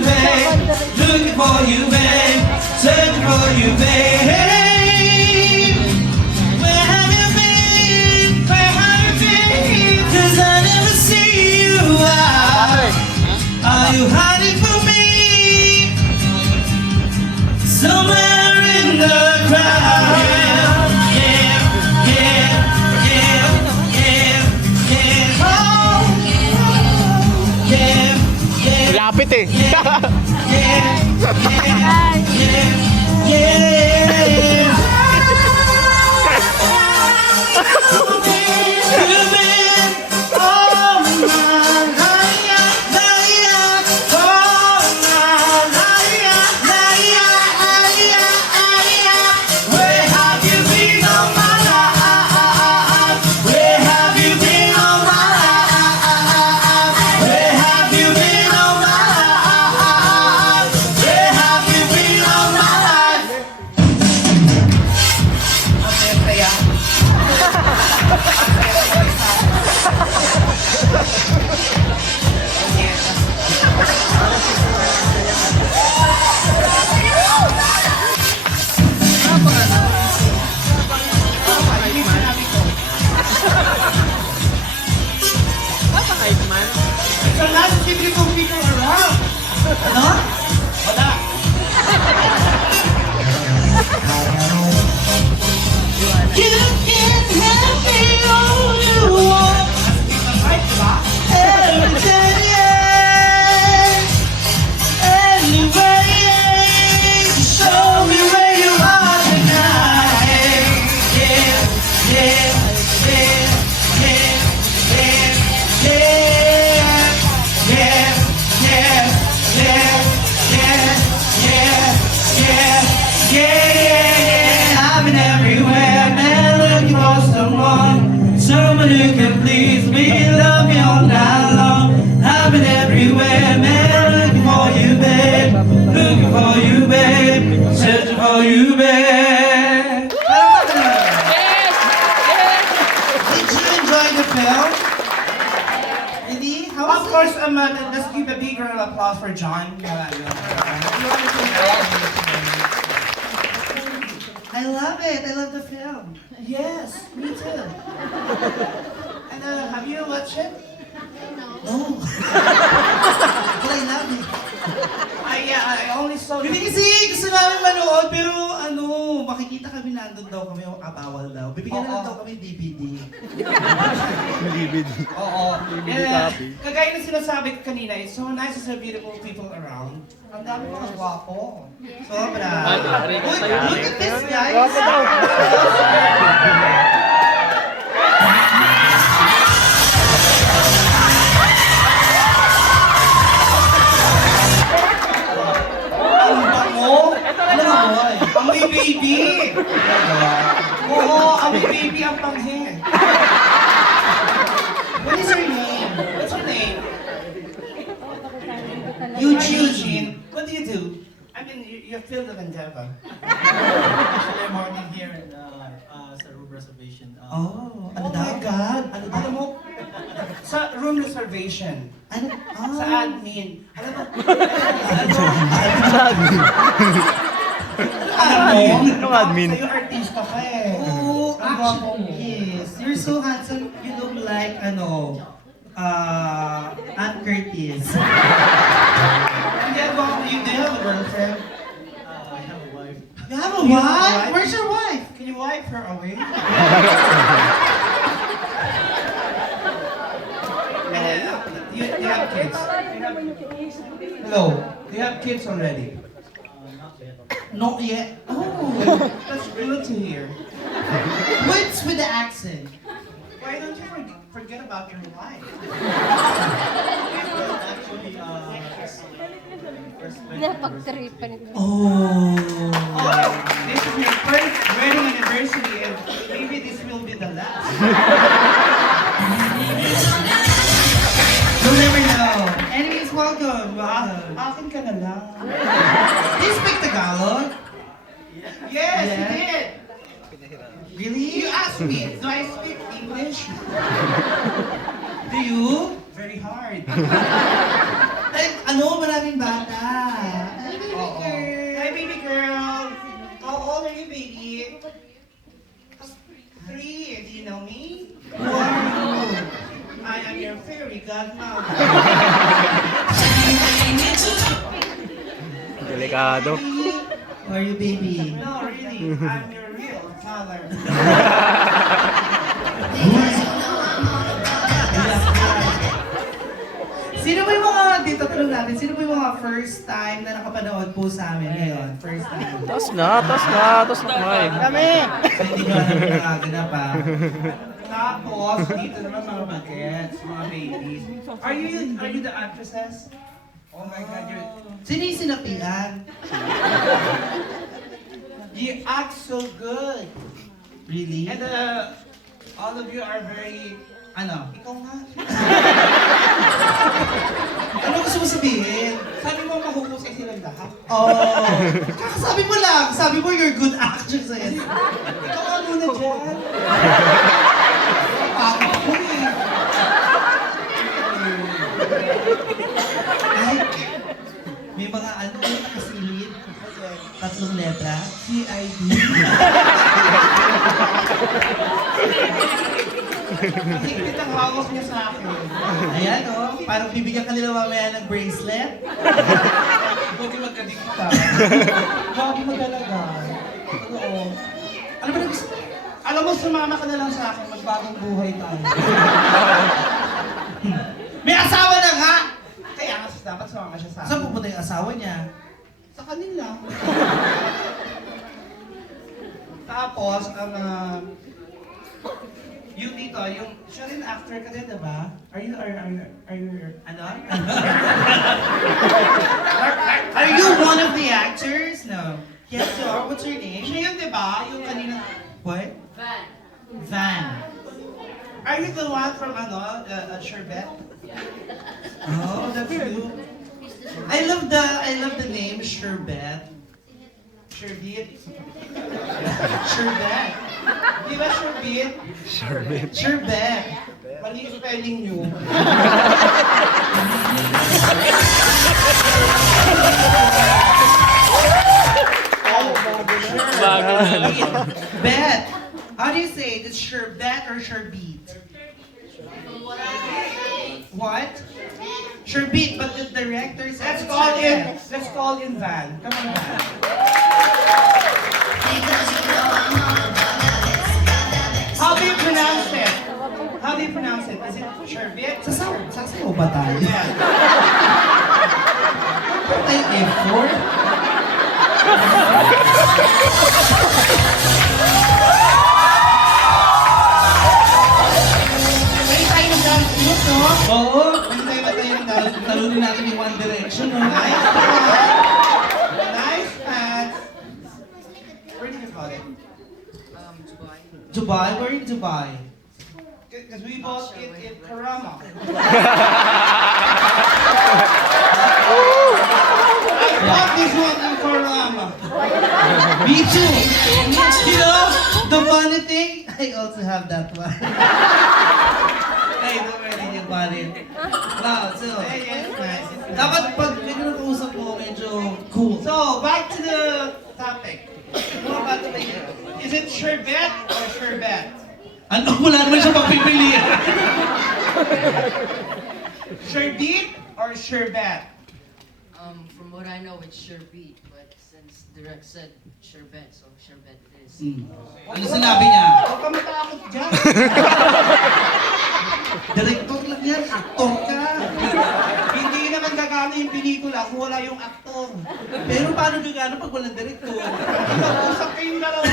babe. Looking for you, babe. Searching for you, babe. Where have you been? Where have you been? 'Cause I never see you out. Are you hiding from me? Somewhere in the crowd. Yeah, yeah, yeah, yeah, yeah, oh, yeah, yeah, Lapit eh. yeah, yeah, yeah. You've been all my life, all my life. Where have you been all my life? Where have you been all my life? Where have you been all my life? Where have you been all my life? Okay, kaya. So last libre kong people around. Ano? Wala. You can have me all you want. Every day, anyway. Show me where you are tonight. Yeah, yeah, yeah, yeah, yeah, yeah. Yeah, yeah, yeah, yeah, yeah, yeah, yeah. I've been everywhere, man, looking for someone who can please me, love me all night long. I've been everywhere, man, looking for you, babe, looking for you, babe, searching for you, babe. Did you enjoy the film? How of course, let's give a big round of applause for John. I love it. I love the film. Yes, me too. And have you watched it? No. But I love it. I only saw. Hindi kasi gusto namin manood, pero ano, makikita kami nandun daw kami, bawal daw. Bibigyan na lang daw kami DVD. DVD. Oo. copy. Kagaya na sinasabi ko kanina, it's so nice to see beautiful people around. Ang dami mga gwapo. Sobra. Uy, look at this, guys. Ang bango. Ano boy? Ang may baby. Oo, ang may baby ang panghe. What is your name? What's your name? Eugene. What do you do? I mean, your field of endeavor. Actually, I'm working here in sa room reservation. Oh, ano daw? God. Ano daw mo? Sa room reservation. Ano? Sa admin. Alam mo? Anong admin? Sa'yo artista ka eh. Oo, Ang gwapo mo. yes. You're so handsome. You look like, Ann Curtis. Hindi ako ako. You do have a girlfriend? I have a wife. You have a You have a wife? wife? Where's your wife? Can you wipe her away? And, you have kids? Hello. You have kids already? Not yet. Not yet. Oh. That's good to hear. What's with the accent? Why don't you forget about your wife? Actually, first Napagtripan ito. Oh. Oh, this is your first wedding anniversary and maybe this will be the last. You'll never know. Anyways, welcome. Akin ka na lang. Do you speak Tagalog? Yes, Yeah. you did. Really? You asked me, do I speak English? Do you? Very hard. Like, marami daming bata. Oo. Hi, baby girl. How old are you, baby? 3. Do you know me? Who are you? I am your fairy godmother. Delikado. Who are you, baby? No, really, I'm your real father. Sino ba yung mga, dito tanong natin, sino ba yung mga first time na nakapanood po sa amin ngayon? First time. Tapos na, Mike. Kami! Hindi ko alam yung nakaganap pa. Tapos, dito naman mga bagets, mga babies. Are you the actresses? Oh my God, Sino yung sinapian? you act so good. Really? And all of you are very, ikaw nga. Ano gusto mo sabihin? Sabi mo mahuhusay silang lahat. Oh, kakasabi mo lang. Sabi mo you're a good actress. Eh. Ikaw nga muna dyan. Ako ko eh. Ay, may mga ano nakasilid. 3 letra. CID. Ang higpit ang hawak niya sa akin. Ayan oh, parang bibigyan ka nila mamaya ng bracelet. Huwag yung magkadikita. Huwag yung magalaga. Oo. Ano ba na gusto mo? Alam mo, sumama ka na lang sa akin, magbagong buhay tayo. May asawa na nga! Kaya nga dapat sumama siya sa akin. Saan pupunta yung asawa niya? Sa kanila. Tapos, yung dito, yung, siya rin actor ka din, diba? Are you, ano? Are you one of the actors? No. Yes, you are. What's your name? Siya yun, diba? Yung kanina, What? Van. are you the one from, Sherbet? Oh, that's you. I love the name Sherbet. Sherbet? Sherbet. Di ba Sherbet? Sherbet. Mali yung spelling nyo. Bet. How do you say it? It's Sherbet or Sherbet? What? Sherbet, but the director says it's Sherbet. Let's call in Van. Come on, Van. How do you pronounce it? How do you pronounce it? Is it Sherbet? Sasayaw ba tayo? Yeah. Ay, F4? Pwede tayo ng dance group, no? Oo. Pwede tayo talunin natin yung One Direction, no? Nice pass. Nice pass. Where did you call it? Dubai? We're in Dubai. Because we bought it in Karama. I bought this one in Karama. Me too. You know, the funny thing, I also have that one. Ay, ito pwede niyo pa rin. Wow, so, Yes, nice. dapat pag may kausap mo, medyo cool. So, back to the topic. What about the Is it sherbet or sherbet? Ano, wala naman siya pagpipilian. Sherbet or sherbet? From what I know, it's sherbet, but since Direct said sherbet, so sherbet it is. Ano sinabi niya? Huwag ka matakot dyan. Director lang yan, actor ka. Hindi naman gagana yung pelikula kung wala yung aktor. Pero paano gagano pag walang director? Mag-usap kayong dalawa.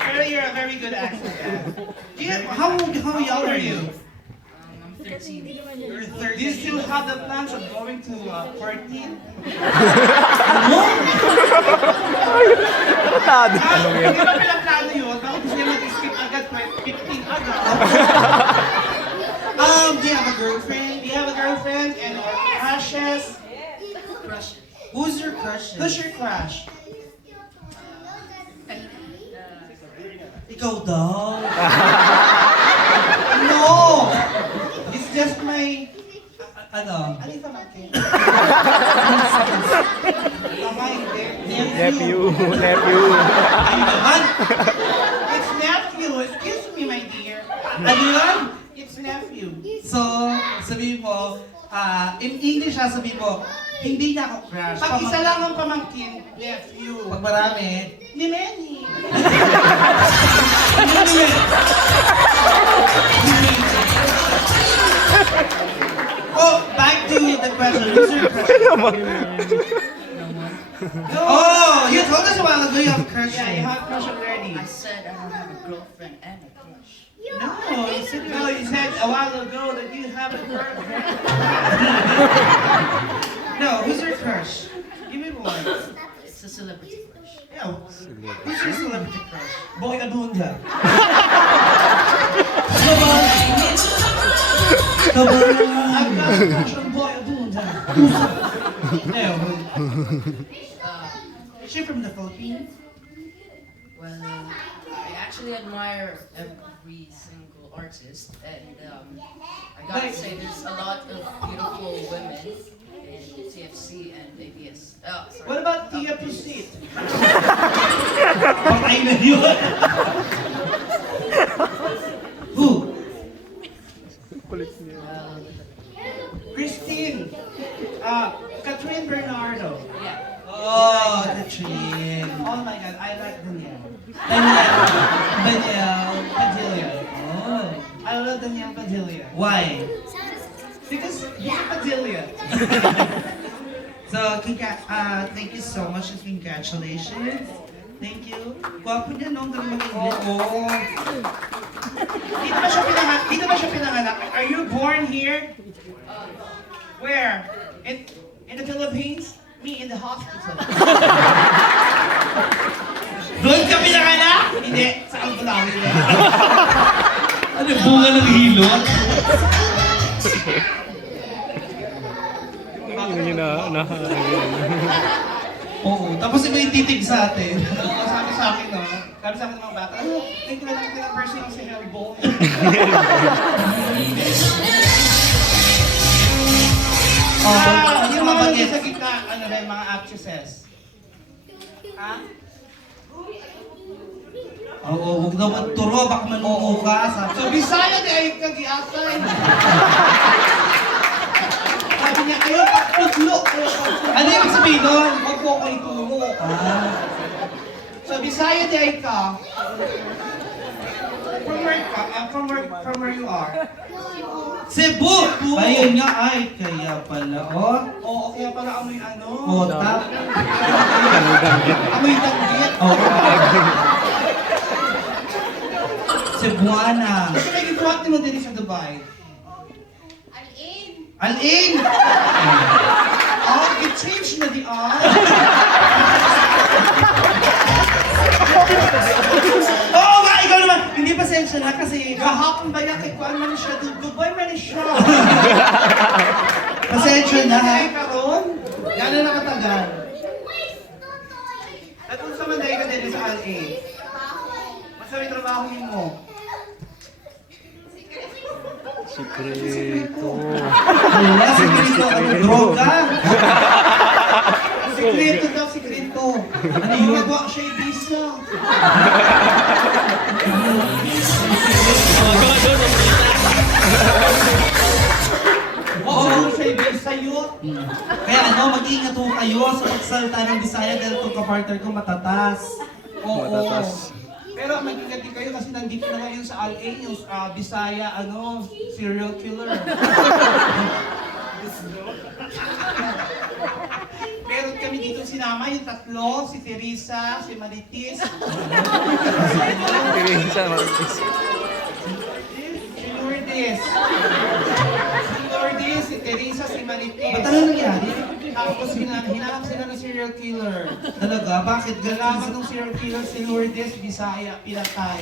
Pero you're a very good actor. Yeah, how young are you? I'm 13. You're Do you still have the plans of going to 14? Tado. Hindi ba pinaplano yun? Bakit gusto niya mag-skip agad 15 agad? Do you have a girlfriend? Do you have a girlfriend and or crushes? Crushes. Who's your crush? Who's your crush? Ikaw daw. Ano yun? It's nephew. So, sabihin mo, in English sabihin mo, hindi niya ako crush. Pag isa lang ang pamangkin, nephew. Pag marami, Ni Manny. oh, back to the question. Who's your crush? Oh, you told us a while ago you have a crush. Yeah, you have crush already. I said I don't have a girlfriend and a crush. No, you said No, you said a while ago that you have a girlfriend. No, who's your crush? Give me one. It's a celebrity crush. Yeah, who's your celebrity crush? Boy Abunda. I've got a crush on Boy Abunda. Is she from the Philippines? Well, I actually admire every single artist, and I gotta say there's a lot of beautiful women in TFC and ABS. Oh, sorry. What about Tia Pusit? Patay na yun. Who? Kulit niya. Christine. Catherine Bernardo. Yeah. Oh, the Trin. Oh my God, I like Danielle. Danielle Padilla. Oh. I love Danielle Padilla. Why? Because he's a Padilla. So, thank you so much and congratulations. Thank you. Gwapo niya, no? Ang galing mag-English. Oo. Dito ba siya pinanganak? Are you born here? Where? In the Philippines? Me in the hospital. Doon ka pinanganak? Hindi, sa Albulawi. Ano, bunga ng hilot? Yun yung Oo, tapos iba yung titig sa atin. Oo, sabi sa akin, no? Sabi sa akin ng mga bata, think na lang ng person si Hellboy. Yung mga nandun sa gitna, ano ba yung mga actresses? Ha? Oo, huwag daw magturo, baka manuo ka. So, Bisaya di ay kagiatay. Sabi niya, ayaw pagpudlo. Ano yung sabihin doon? Huwag po kayo turo. Ah, So, Bisaya di ay ka. From where you are? Cebu! Ayun nga, ay, kaya pala, oh. Oo, kaya pala amoy ano. Kota. Amoy danggit. Oo. Cebuana. Kasi may gituwat mo din sa Dubai. Alin! Oh, it changed na di Oo nga, ikaw naman! Hindi pasensya na kasi Kahapon ba yan kay Kuan man siya, Dubai man siya. pasensya na. Ay, karon. Yan na nakatagal. At kung sa manday ka din sa LA, masarap yung trabaho mo. Sikreto. Wala, sikreto, ano, droga. Sikreto daw, sikreto. Ano yung magawa siya ibisa? Oo, siya ibisa yun. Kaya ano, mag-iingat ho kayo sa pagsalita ng Bisaya dahil itong kapartner ko matatas. Oo. Matatas. Pero mag-ingat din kayo kasi nandito na ngayon sa LA yung Bisaya, ano, serial killer. Meron kami dito sinama, yung tatlo, si Teresa, si Maritis, Teresa Marquez. si Lourdes. Si Lourdes, si Teresa, si Maritis. Ba't ano nangyari? Tapos hinanap sila ng serial killer. Talaga? Bakit? Galaman ng serial killer si Lourdes, Bisaya, pinatay.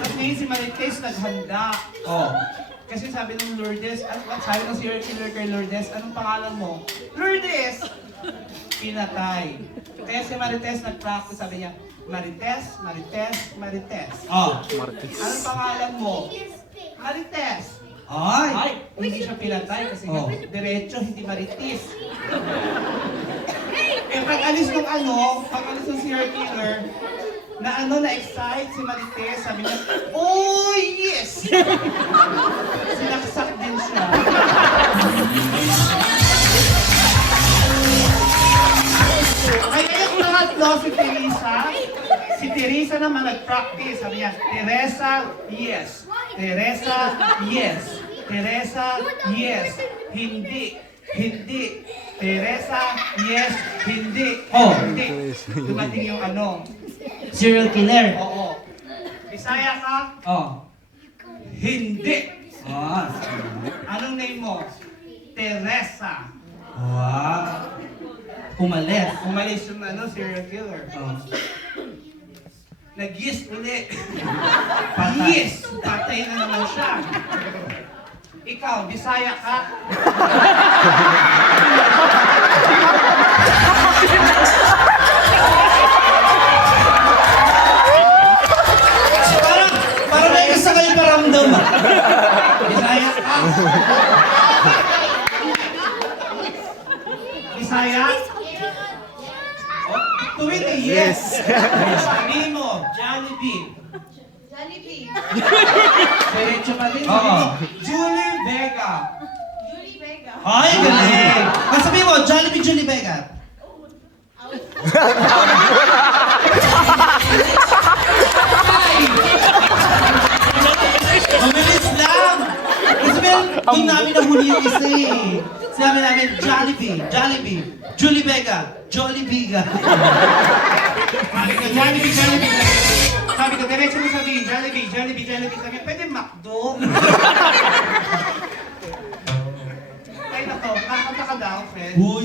At ngayon si Marites naghanda. Oh. Kasi sabi ng Lourdes, sabi ng serial killer kay Lourdes, anong pangalan mo? Lourdes! Pinatay. Kaya si Marites nag-practice, sabi niya, Marites, Marites, Marites. Oh. Marquez. Anong pangalan mo? Marites. Ay! Ay, hindi siya pinatay kasi Oh. diretso, hindi Marites. Eh, pag alis ng ano, pag alis ng serial killer, na-excite si Marites, sabi niya, oh yes! Sinaksak din siya. Kaya yung pangatlo, si Teresa. Si Teresa naman nag-practice. Sabi niya, Teresa, yes. Teresa, yes. Teresa, yes. Hindi. Hindi. Teresa, yes. Hindi. Oh, hindi. Dumating yung ano. Serial killer. Oo. Bisaya ka? Oh. Hindi. Ah. Anong name mo? Teresa. Wow. Umalis. Umalis yung ano, serial killer. Oh. Nag-yes ulit. Patay. Yes! Patay na naman siya. Ikaw, Bisaya ka? Parang may gusto kayo paramdam. Bisaya ka? Bisaya? Oh, tuwid eh, yes! Sabihin mo, Jollibee. Jollibee. Diretso pa din. Oo. Julie Vega. Julie Vega. Ay, galing. Ang sabihin mo, Jollibee Julie Vega. Mabilis lang. Kasi doon namin nahuli yung isa eh. Sinabi namin, Jollibee, Jollibee, Julie Vega, Jolly Vega. Sabi ko, Jollibee, Jollibee. Sabi ko, diretso mo sabihin, Jollibee, Jollibee, Jollibee. Sabi ko, pwede McDo. Ay, nako, kakanta ka daw, friend. Uy.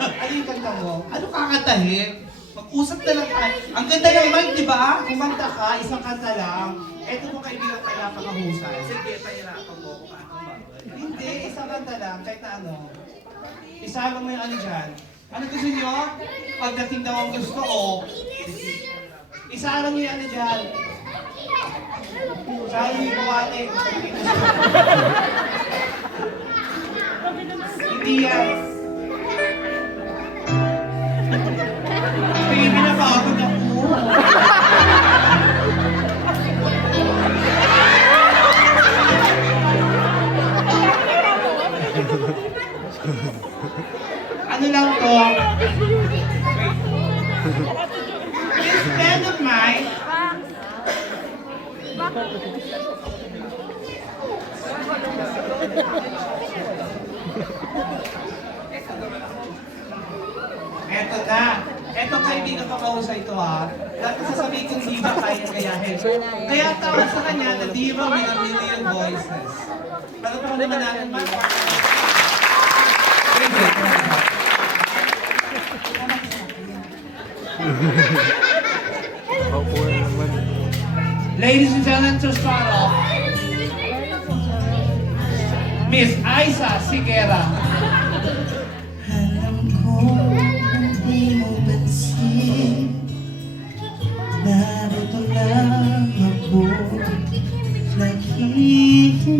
Ano yung kanta mo? Ano kakantahin? Mag-usap na lang tayo. Ang ganda ng mic, di ba? Kumanta ka, isang kanta lang. Eto mo kaibigan kaya pa kahusay. Sige, pahirapan mo ako pa. Hindi, isang kanta lang, kahit na ano. Isama mo yung ano dyan. Ano gusto nyo? Pagdating daw ang gusto, o. Isama mo yung ano dyan. Isama mo yung buwate. Hindi yan. Baby, napagod ako. Ano lang to? This friend of mine, eto na. Eto kaibigan ko kausay ito ha. Dati sasabihin kong di ba kaya gayahin. Kaya tawag sa kanya na diva with a million voices. Pagkakaroon naman natin ba? Opo naman. Ladies and gentlemen, to start off, Miss Aiza Sigera. Alam ko hindi mo pansin. Narito lang ako, naghihintay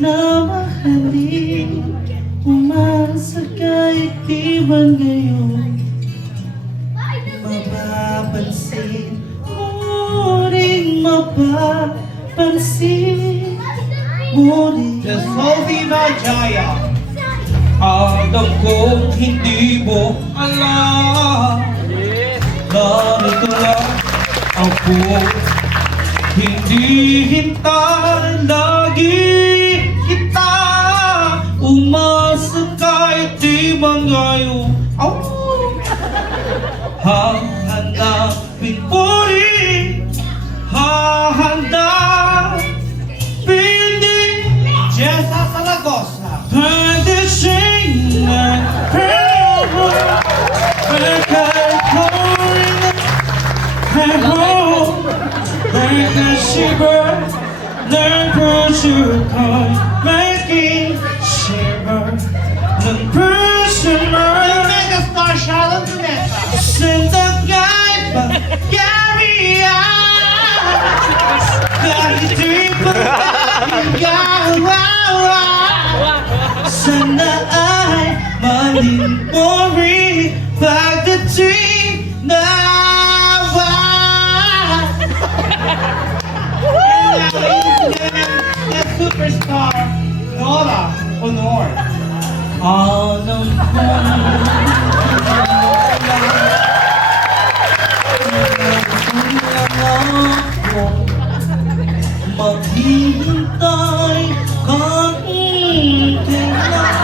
na mahalin. Umasa kahit di ba ngayon mapapansin, muling mapapansin, muling. The Soul Diva Jaya. Alam ko hindi mo alam. Narito lang ako, hindi hintay lagi kita. Umasa kahit di man ngayon, hahanapin mo rin, hahanapin din. Jessa Zaragoza. Pandishing na pero pagkakaurin pero pagkashiver ng puso ko'y making shiver ng puso mo'y Megastar Sharon Cuneta. sandagay pa carry on kahit di pa gawa. Sana ay maling mo rin pagdating na maghihintay kahit kailan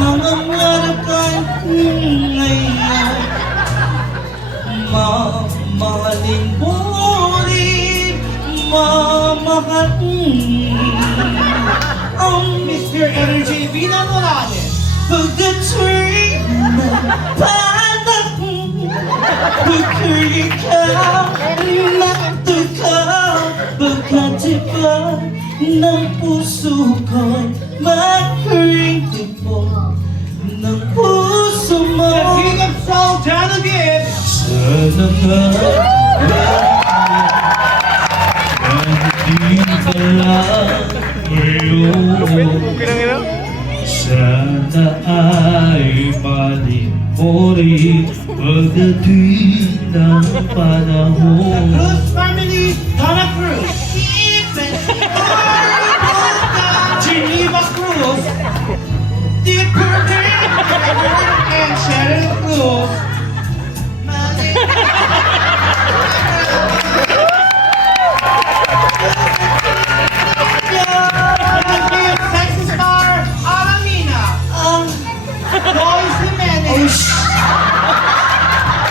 nangangarapay ngayon. Mamahalin buhay, mamahalin ang Mr. Energy, Vina Morales. pagkatuloy ng panahon. Pagkatuloy ka, magtukaw, pagkatibay ng puso ko'y magkaringin po ng puso mo. The King of Soul, Jano Gibbs. Sana nga hindi ka lang ngayon. Sana ay maling mo rin pagdating ng panahon. Cruz family, Donna Cruz. Geneva Cruz. And Cheryl Cruz. Sexy star, Alamina. Joyce Jimenez.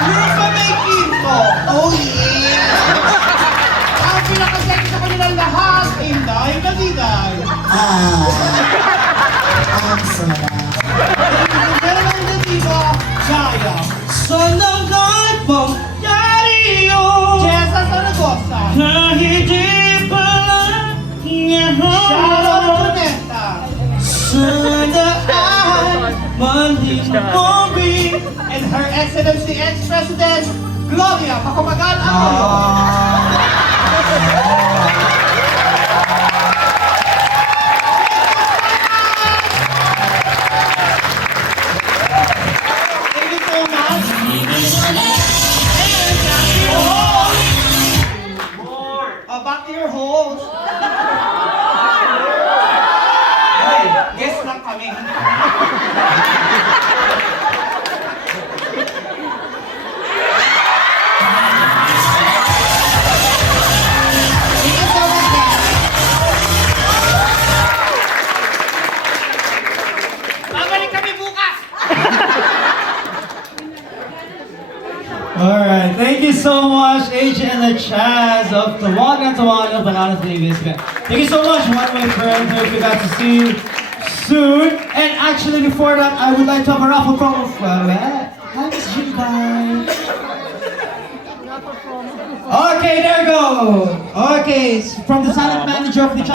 Rupa May Quinto. Oh yeah! Ang pinaka-sexy sa kanilang lahat, Inday Maliday. Ang sarap. Meron na diba, Jaya. Sana kahit mangyari yun, Jessa Zaragoza. kahit di pala Sharon Cuneta. sana ay maling mo rin. And Her Excellency ex-President Gloria Pacomagal Arroyo. Thank you so much. Back to your host. Hey, guest lang kami. Thank you so much, guys. Babalik kami bukas. Alright, thank you so much, AJ and the Chaz of Tawagan Bananas Davis. Thank you so much, one of my friends. Hope we got to see you soon. And actually, before that, I would like to have a raffle promo for Hi, Miss Jimbay. Okay, there we go. Okay, from the silent manager of the